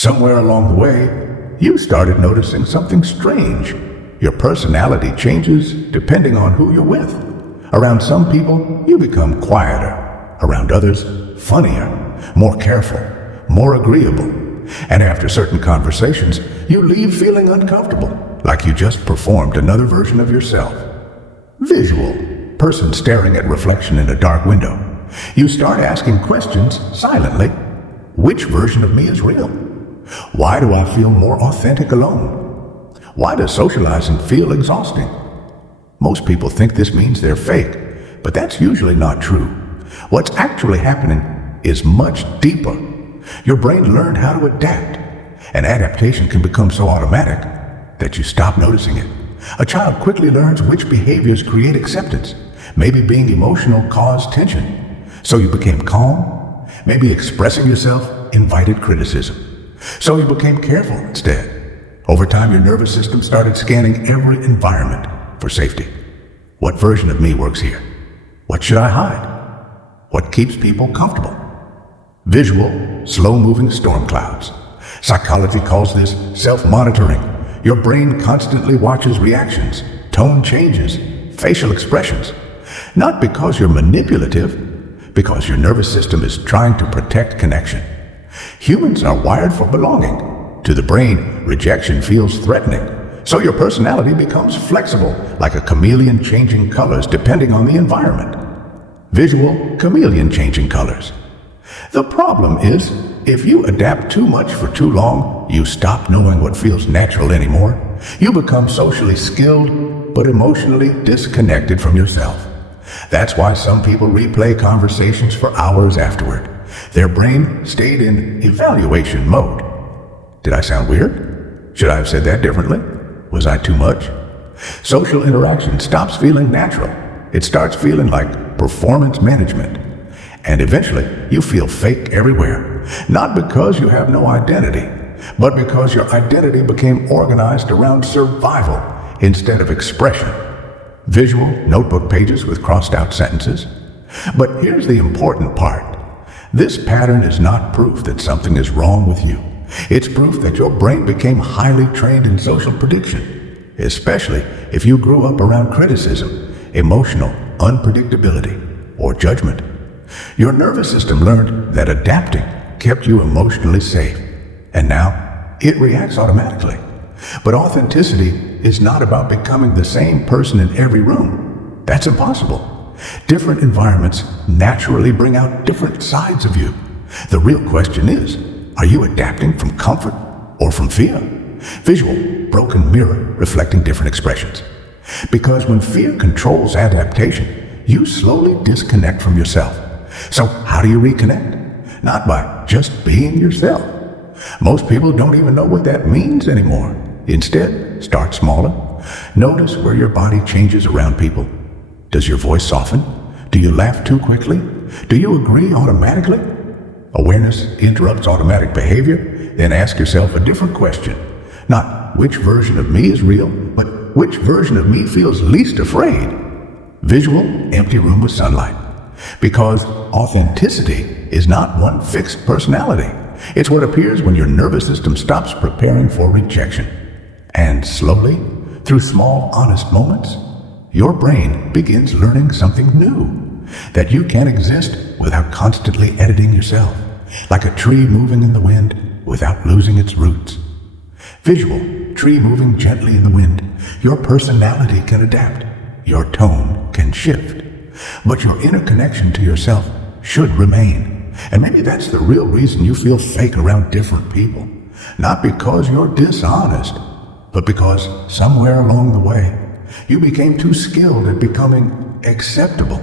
Somewhere along the way, you started noticing something strange. Your personality changes depending on who you're with. Around some people, you become quieter. Around others, funnier, more careful, more agreeable. And after certain conversations, you leave feeling uncomfortable, like you just performed another version of yourself. Visual, person staring at reflection in a dark window. You start asking questions silently. Which version of me is real? Why do I feel more authentic alone? Why does socializing feel exhausting? Most people think this means they're fake, but that's usually not true. What's actually happening is much deeper. Your brain learned how to adapt, and adaptation can become so automatic that you stop noticing it. A child quickly learns which behaviors create acceptance. Maybe being emotional caused tension, so you became calm. Maybe expressing yourself invited criticism, so you became careful instead. Over time, your nervous system started scanning every environment for safety. What version of me works here? What should I hide? What keeps people comfortable? Visual, slow-moving storm clouds. Psychology calls this self-monitoring. Your brain constantly watches reactions, tone changes, facial expressions. Not because you're manipulative, because your nervous system is trying to protect connection. Humans are wired for belonging. To the brain, rejection feels threatening. So your personality becomes flexible, like a chameleon changing colors depending on the environment. Visual, chameleon changing colors. The problem is, if you adapt too much for too long, you stop knowing what feels natural anymore. You become socially skilled, but emotionally disconnected from yourself. That's why some people replay conversations for hours afterward. Their brain stayed in evaluation mode. Did I sound weird? Should I have said that differently? Was I too much? Social interaction stops feeling natural. It starts feeling like performance management. And eventually, you feel fake everywhere. Not because you have no identity, but because your identity became organized around survival instead of expression. Visual, notebook pages with crossed out sentences. But here's the important part. This pattern is not proof that something is wrong with you. It's proof that your brain became highly trained in social prediction, especially if you grew up around criticism, emotional unpredictability, or judgment. Your nervous system learned that adapting kept you emotionally safe, and now it reacts automatically. But authenticity is not about becoming the same person in every room. That's impossible. Different environments naturally bring out different sides of you. The real question is, are you adapting from comfort or from fear? Visual, broken mirror reflecting different expressions. Because when fear controls adaptation, you slowly disconnect from yourself. So how do you reconnect? Not by just being yourself. Most people don't even know what that means anymore. Instead, start smaller. Notice where your body changes around people. Does your voice soften? Do you laugh too quickly? Do you agree automatically? Awareness interrupts automatic behavior. Then ask yourself a different question. Not which version of me is real, but which version of me feels least afraid? Visual, empty room with sunlight. Because authenticity is not one fixed personality. It's what appears when your nervous system stops preparing for rejection. And slowly, through small, honest moments, your brain begins learning something new. That you can exist without constantly editing yourself. Like a tree moving in the wind without losing its roots. Visual, tree moving gently in the wind. Your personality can adapt. Your tone can shift. But your inner connection to yourself should remain. And maybe that's the real reason you feel fake around different people. Not because you're dishonest, but because somewhere along the way, you became too skilled at becoming acceptable.